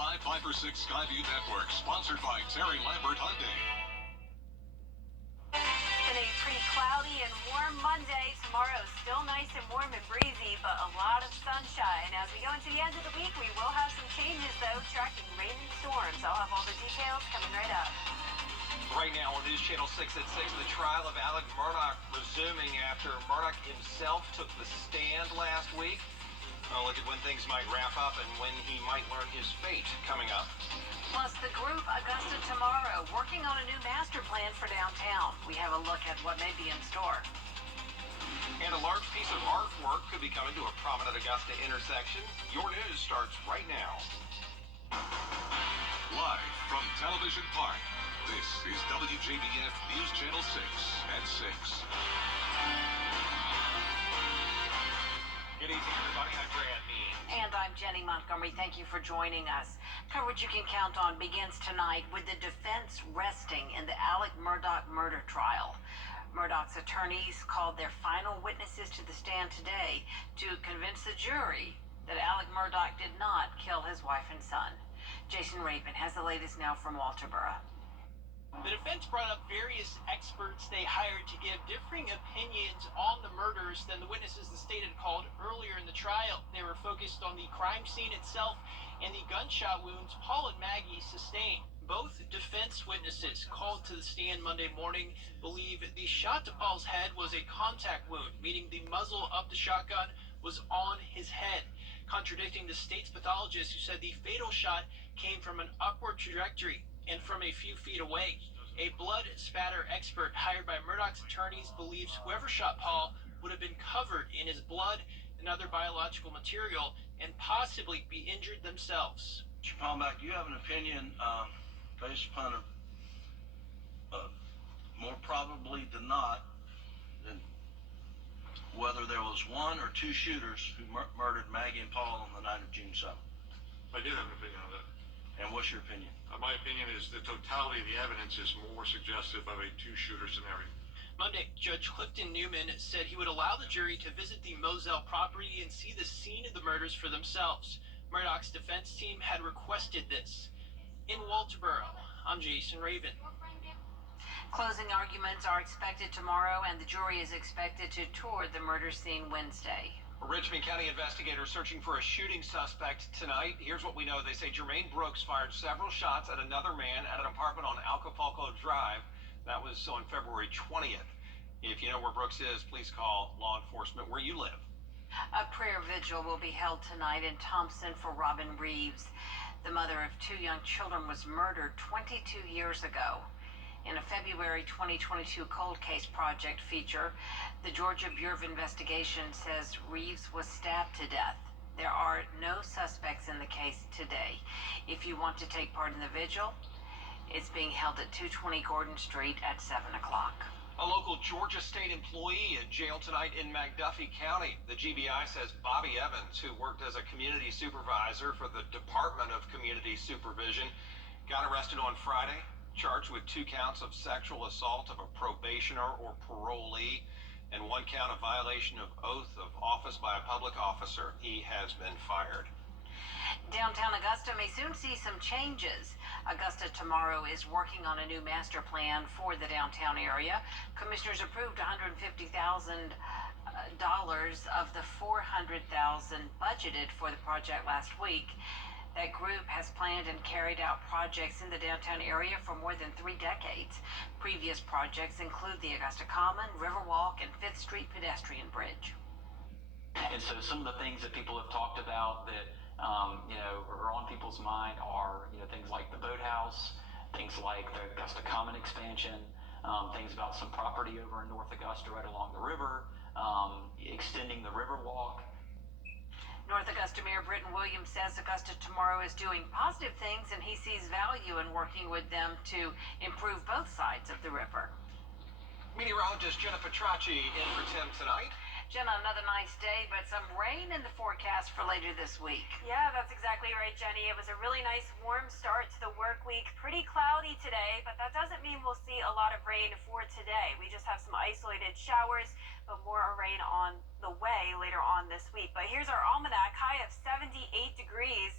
Live 5 or 6 Skyview Network, sponsored by Terry Lambert Hyundai. A pretty cloudy and warm Monday. Tomorrow still nice and warm and breezy, but a lot of sunshine. As we go into the end of the week, we will have some changes, though, tracking rain and storms. I'll have all the details coming right up. Right now on News Channel 6 at 6, the trial of Alec Murdaugh resuming after Murdaugh himself took the stand last week. I'll look at when things might wrap up and when he might learn his fate coming up. Plus, the group Augusta Tomorrow working on a new master plan for downtown. We have a look at what may be in store. And a large piece of artwork could be coming to a prominent Augusta intersection. Your news starts right now. Live from Television Park, this is Wjbf News Channel 6 at 6. Good evening, everybody. I'm Brad Mean. And I'm Jenny Montgomery. Thank you for joining us. Coverage you can count on begins tonight with the defense resting in the Alec Murdaugh murder trial. Murdaugh's attorneys called their final witnesses to the stand today to convince the jury that Alec Murdaugh did not kill his wife and son. Jason Rabin has the latest now from Walterboro. The defense brought up various experts they hired to give differing opinions on the murders than the witnesses the state had called earlier in the trial. They were focused on the crime scene itself and the gunshot wounds Paul and Maggie sustained. Both defense witnesses called to the stand Monday morning believe the shot to Paul's head was a contact wound, meaning the muzzle of the shotgun was on his head, contradicting the state's pathologist who said the fatal shot came from an upward trajectory and from a few feet away. A blood spatter expert hired by Murdaugh's attorneys believes whoever shot Paul would have been covered in his blood and other biological material and possibly be injured themselves. Mr. Palmbach, do you have an opinion based upon more probably than not than whether there was one or two shooters who murdered Maggie and Paul on the night of June 7th? I do have an opinion on that. And what's your opinion? My opinion is the totality of the evidence is more suggestive of a two-shooter scenario. Monday, Judge Clifton Newman said he would allow the jury to visit the Moselle property and see the scene of the murders for themselves. Murdaugh's defense team had requested this. In Walterboro, I'm Jason Rabin. Closing arguments are expected tomorrow, and the jury is expected to tour the murder scene Wednesday. Richmond County investigators searching for a shooting suspect tonight. Here's what we know. They say Jermaine Brooks fired several shots at another man at an apartment on Acapulco Drive. That was on February 20th. If you know where Brooks is, please call law enforcement where you live. A prayer vigil will be held tonight in Thompson for Robin Reeves. The mother of two young children was murdered 22 years ago. In a February 2022 Cold Case Project feature, the Georgia Bureau of Investigation says Reeves was stabbed to death. There are no suspects in the case today. If you want to take part in the vigil, it's being held at 220 Gordon Street at 7 o'clock. A local Georgia State employee in jail tonight in McDuffie County. The GBI says Bobby Evans, who worked as a community supervisor for the Department of Community Supervision, got arrested on Friday, charged with 2 counts of sexual assault of a probationer or parolee and 1 count of violation of oath of office by a public officer. He has been fired. Downtown Augusta may soon see some changes. Augusta Tomorrow is working on a new master plan for the downtown area. Commissioners approved $150,000 of the $400,000 budgeted for the project last week. That group has planned and carried out projects in the downtown area for more than 3 decades. Previous projects include the Augusta Common, Riverwalk, and 5th Street pedestrian bridge. And so some of the things that people have talked about that are on people's mind are things like the boathouse, things like the Augusta Common expansion, things about some property over in North Augusta right along the river, extending the Riverwalk. North Augusta Mayor Britton Williams says Augusta Tomorrow is doing positive things, and he sees value in working with them to improve both sides of the river. Meteorologist Jenna Petracci in for Tim tonight. Jenna, another nice day, but some rain in the forecast for later this week. Yeah, that's exactly right, Jenny. It was a really nice warm start to the work week. Pretty cloudy today, but that doesn't mean we'll see a lot of rain for today. We just have some isolated showers, but more rain on the way later on this week. But here's our almanac. High of 78 degrees,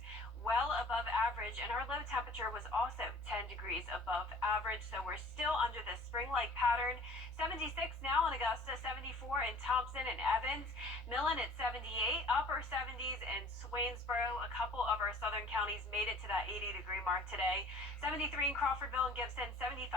well above average average, and our low temperature was also 10 degrees above average, so we're still under the spring-like pattern. 76 now in Augusta, 74 in Thompson and Evans, Millen at 78, upper 70s in Swainsboro. A couple of our southern counties made it to that 80-degree mark today. 73 in Crawfordville and Gibson, 75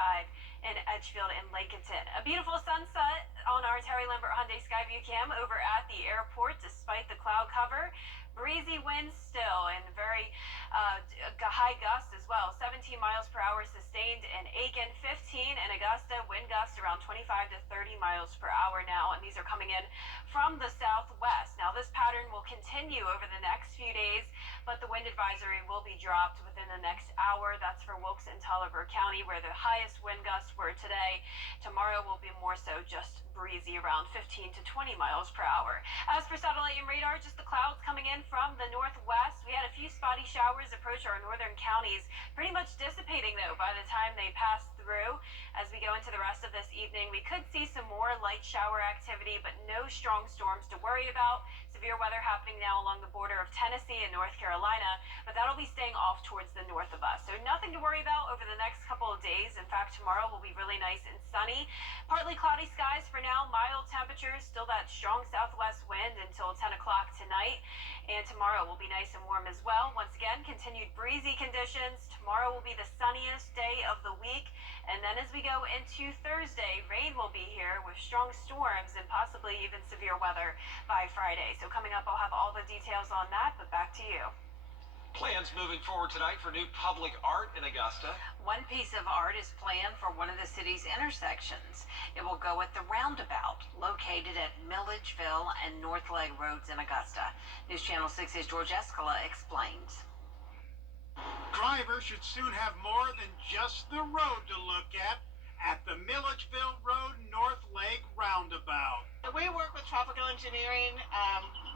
in Edgefield and Lincolnton. A beautiful sunset on our Terry Lambert Hyundai Skyview cam over at the airport despite the cloud cover. Breezy winds still and very high gusts as well. 17 miles per hour sustained in Aiken, 15 in Augusta, wind gusts around 25 to 30 miles per hour now, and these are coming in from the southwest. Now this pattern will continue over the next few days, but the wind advisory will be dropped within the next hour. That's for Wilkes and Tulliver County, where the highest wind gusts were today. Tomorrow will be more so just breezy, around 15 to 20 miles per hour. As for satellite and radar, just the clouds coming in from the northwest. We had a few spotty showers approach our northern counties, pretty much dissipating though by the time they pass through. As we go into the rest of this evening, we could see some more light shower activity, but no strong storms to worry about. Severe weather happening now along the border of Tennessee and North Carolina, but that'll be staying off towards the north of us. So nothing to worry about over the next couple of days. In fact, tomorrow will be really nice and sunny. Partly cloudy skies for now, mild temperatures, still that strong southwest wind until 10 o'clock tonight. And tomorrow will be nice and warm as well. Once again, continued breezy conditions. Tomorrow will be the sunniest day of the week. And then as we go into Thursday, rain will be here with strong storms and possibly even severe weather by Friday. So coming up, I'll have all the details on that, but back to you. Plans moving forward tonight for new public art in Augusta. One piece of art is planned for one of the city's intersections. It will go at the roundabout located at Milledgeville and North Leg Roads in Augusta. News Channel 6's George Escala explains. Drivers should soon have more than just the road to look at the Milledgeville Road North Leg roundabout. We work with tropical engineering.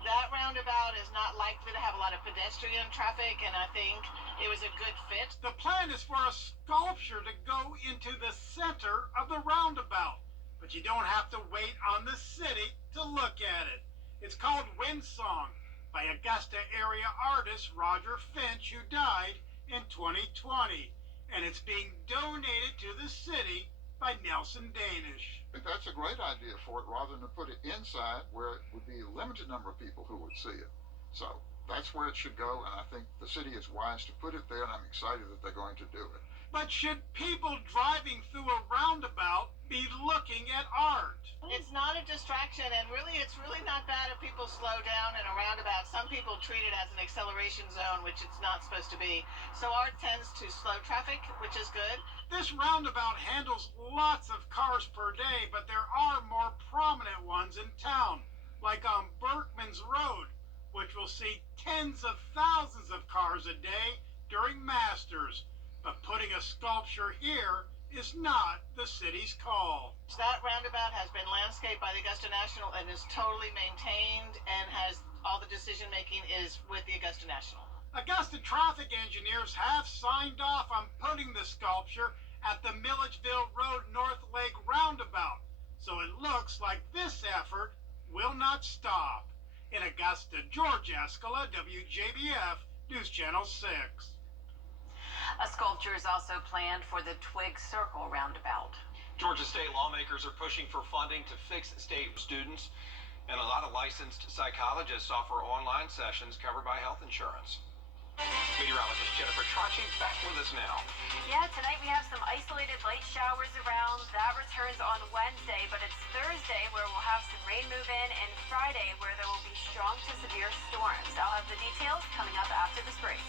That roundabout is not likely to have a lot of pedestrian traffic, and I think it was a good fit. The plan is for a sculpture to go into the center of the roundabout, but you don't have to wait on the city to look at it. It's called Windsong by Augusta area artist Roger Finch, who died in 2020, and it's being donated to the city by Nelson Danish. I think that's a great idea for it, rather than to put it inside where it would be a limited number of people who would see it. So that's where it should go, and I think the city is wise to put it there, and I'm excited that they're going to do it. But should people driving through a roundabout be looking at art? It's not a distraction, and really, it's really not bad if people slow down in a roundabout. Some people treat it as an acceleration zone, which it's not supposed to be. So art tends to slow traffic, which is good. This roundabout handles lots of cars per day, but there are more prominent ones in town, like on Berkman's Road, which will see tens of thousands of cars a day during Masters. But putting a sculpture here is not the city's call. That roundabout has been landscaped by the Augusta National and is totally maintained, and has all the decision making is with the Augusta National. Augusta traffic engineers have signed off on putting the sculpture at the Milledgeville Road North Leg roundabout, so it looks like this effort will not stop. In Augusta, George Escala, WJBF, News Channel 6. A sculpture is also planned for the Twig Circle roundabout. Georgia state lawmakers are pushing for funding to fix state students, and a lot of licensed psychologists offer online sessions covered by health insurance. Meteorologist Jennifer Tracci back with us now. Yeah, tonight we have some isolated light showers around. That returns on Wednesday, but it's Thursday where we'll have some rain move in, and Friday where there will be strong to severe storms. I'll have the details coming up after this break.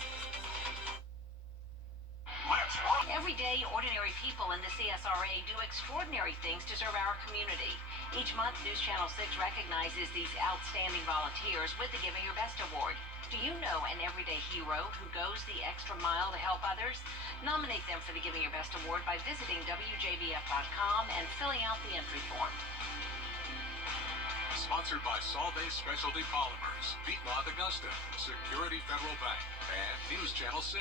Every day, ordinary people in the CSRA do extraordinary things to serve our community. Each month, News Channel 6 recognizes these outstanding volunteers with the Giving Your Best Award. Do you know an everyday hero who goes the extra mile to help others? Nominate them for the Giving Your Best Award by visiting WJBF.com and filling out the entry form. Sponsored by Solvay Specialty Polymers, Piedmont Augusta, Security Federal Bank, and News Channel 6.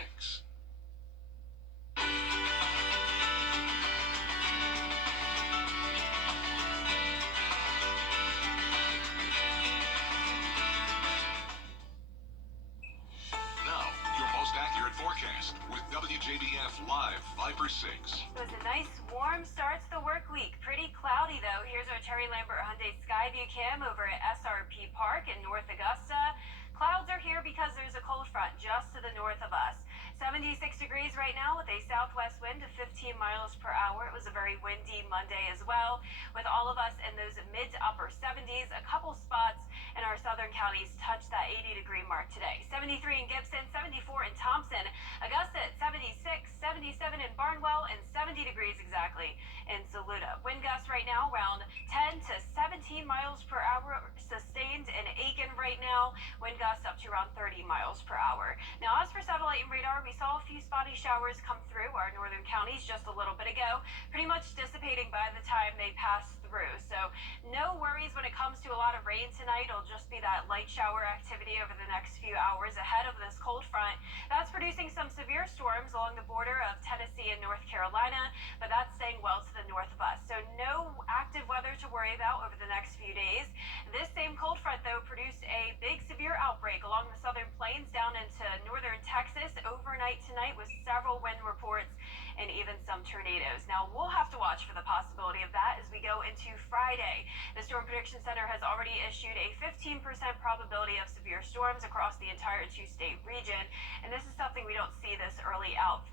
Now, your most accurate forecast. forecast with WJBF Live Viper 6. It was a nice warm start to the work week. Pretty cloudy though. Here's our Terry Lambert Hyundai Skyview cam over at SRP Park in North Augusta. Clouds are here because there's a cold front just to the north of us. 76 degrees right now with a southwest wind of 15 miles per hour. It was a very windy Monday as well, with all of us in those mid to upper 70s. A couple spots in our southern counties touched that 80-degree mark today. 73 in Gibson, 74 in Thompson, Augusta at 76, 77 in Barnwell, and 70 degrees exactly in Saluda. Wind gusts right now around 10 to 17 miles per hour sustained in Aiken right now. Wind gusts up to around 30 miles per hour. Now, as for satellite and radar, we saw a few spotty showers come through our northern counties just a little bit ago, pretty much dissipating by the time they passed through. So no worries when it comes to a lot of rain tonight. It'll just be that light shower activity over the next few hours ahead of this cold front. That's producing some severe storms along the border of Tennessee and North Carolina, but that's staying well to the north of us. So no active weather to worry about over the next few days. This same cold front, though, produced a big severe outbreak along the southern plains down into northern Texas overnight tonight with several wind reports and even some tornadoes. Now, we'll have to watch for the possibility of that as we go into Friday. The Storm Prediction Center has already issued a 15% probability of severe storms across the entire two-state region, and this is something we don't see this early out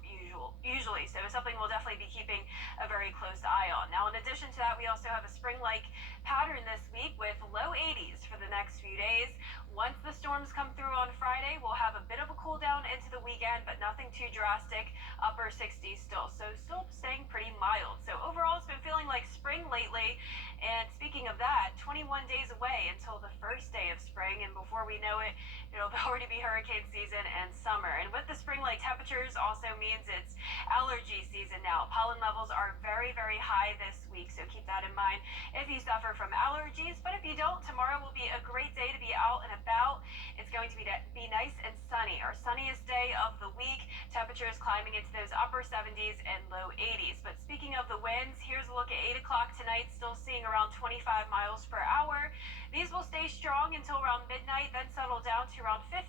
usually, so something we'll definitely be keeping a very close eye on. Now, in addition to that, we also have a spring-like pattern this week with low 80s for the next few days. Once the storms come through on Friday, we'll have a bit of a cool down into the weekend, but nothing too drastic. Upper 60s still, so still staying pretty mild. So overall, it's been feeling like spring lately. And speaking of that, 21 days away until the first day of spring, and before we know it, it'll already be hurricane season and summer. And with the spring-like temperatures also means it's allergy season now. Pollen levels are very, very high this week, so keep that in mind if you suffer from allergies. But if you don't, tomorrow will be a great day to be out and about. It's going to be nice and sunny. Our sunniest day of the week. Temperatures climbing into those upper 70s and low 80s. But speaking of the winds, here's a look at 8 o'clock tonight, still seeing around 25 miles per hour. These will stay strong until around midnight, then settle down to around 15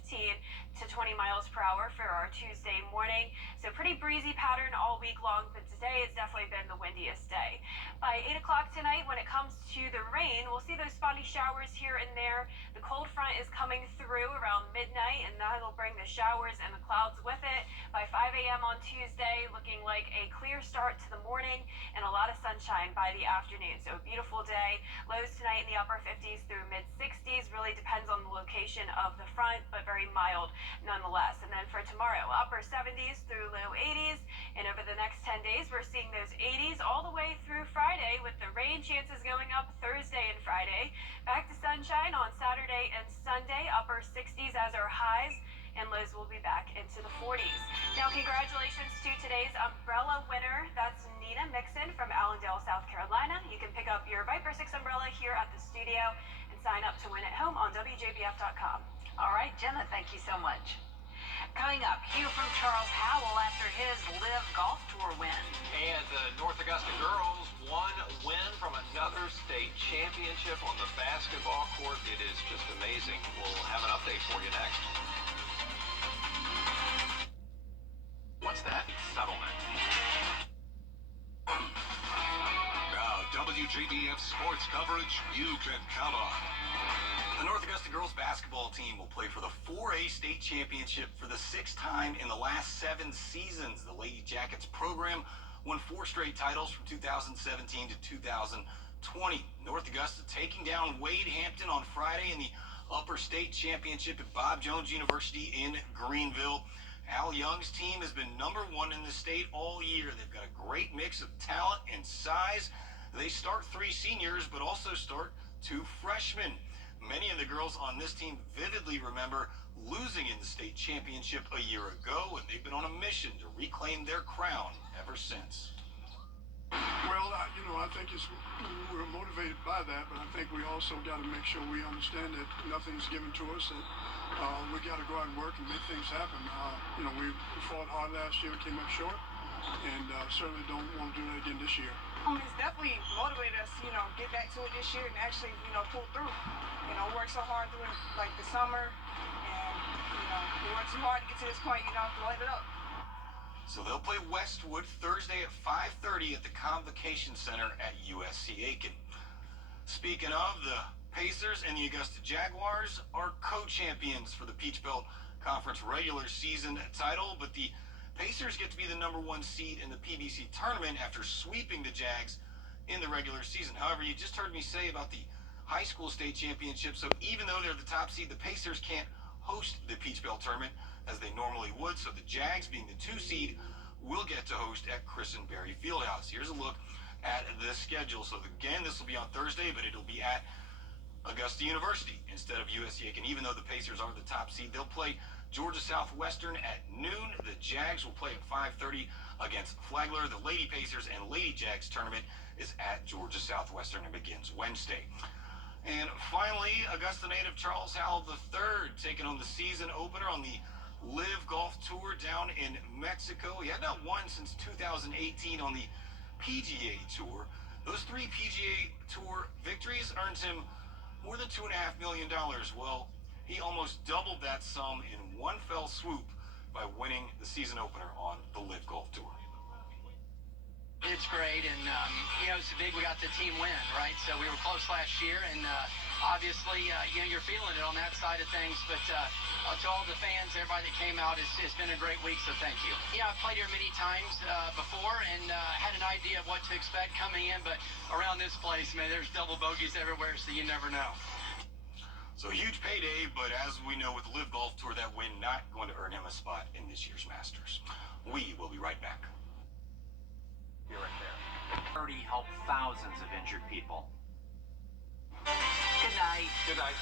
to 20 miles per hour for our Tuesday morning. So pretty breezy pattern all week long, but today it's definitely been the windiest day. By 8 o'clock tonight, when it comes to the rain, we'll see those spotty showers here and there. The cold front is coming through around midnight, and that'll bring the showers and the clouds with it. By 5 a.m. on Tuesday, looking like a clear start to the morning and a lot of sunshine by the afternoon. So a beautiful day. Lows tonight in the upper 50s through mid-60s. Really depends on the location of the front, but very mild nonetheless. And then for tomorrow, upper 70s through low 80s. And over the next 10 days, we're seeing those 80s all the way through Friday, with the rain chances going up Thursday and Friday. Back to sunshine on Saturday and Sunday, upper 60s as our highs, and lows will be back into the 40s. Now, congratulations to today's umbrella winner. That's Nina Mixon from Allendale, South Carolina. You can pick up your Viper 6 umbrella here at the studio and sign up to win at home on WJBF.com. All right, Jenna, thank you so much. Coming up, Hugh from Charles Howell after his Live Golf Tour win. And the North Augusta girls, one win from another state championship on the basketball court. It is just amazing. We'll have an update for you next. What's that? Settlement. Now, WJBF sports coverage you can count on. The North Augusta girls basketball team will play for the 4A state championship for the sixth time in the last 7 seasons. The Lady Jackets program won 4 straight titles from 2017 to 2020. North Augusta taking down Wade Hampton on Friday in the upper state championship at Bob Jones University in Greenville. Al Young's team has been #1 in the state all year. They've got a great mix of talent and size. They start 3 seniors, but also start 2 freshmen. Many of the girls on this team vividly remember losing in the state championship a year ago, and they've been on a mission to reclaim their crown ever since. Well, I think we're motivated by that, but I think we also got to make sure we understand that nothing's given to us, that we got to go out and work and make things happen. We fought hard last year, came up short, and certainly don't want to do that again this year. It's definitely motivated us, get back to it this year and actually, pull through. Work so hard through the summer, and we worked so hard to get to this point, to light it up. So they'll play Westwood Thursday at 5:30 at the Convocation Center at USC Aiken. Speaking of, the Pacers and the Augusta Jaguars are co-champions for the Peach Belt Conference regular season title, but the Pacers get to be the #1 seed in the PBC tournament after sweeping the Jags in the regular season. However, you just heard me say about the high school state championship, so even though they're the top seed, the Pacers can't host the Peach Belt tournament as they normally would, so the Jags, being the 2 seed, will get to host at Christenberry Fieldhouse. Here's a look at the schedule. So again, this will be on Thursday, but it'll be at Augusta University instead of USC Aiken. Even though the Pacers are the top seed, they'll play Georgia Southwestern at noon. The Jags will play at 5:30 against Flagler. The Lady Pacers and Lady Jags tournament is at Georgia Southwestern and begins Wednesday. And finally, Augusta native Charles Howell III taking on the season opener on the Live Golf Tour down in Mexico. He had not won since 2018 on the PGA Tour. Those 3 PGA Tour victories earned him more than $2.5 million. Well, he almost doubled that sum in one fell swoop by winning the season opener on the Live Golf Tour. It's great, and it's big. We got the team win, right? So we were close last year, and obviously, you're feeling it on that side of things. But to all the fans, everybody that came out, it's been a great week. So thank you. Yeah, I've played here many times before, and had an idea of what to expect coming in. But around this place, man, there's double bogeys everywhere, so you never know. So huge payday, but as we know with the Live Golf Tour, that win not going to earn him a spot in this year's Masters. We will be right back. You're right there. Already helped thousands of injured people. Good night. Good night.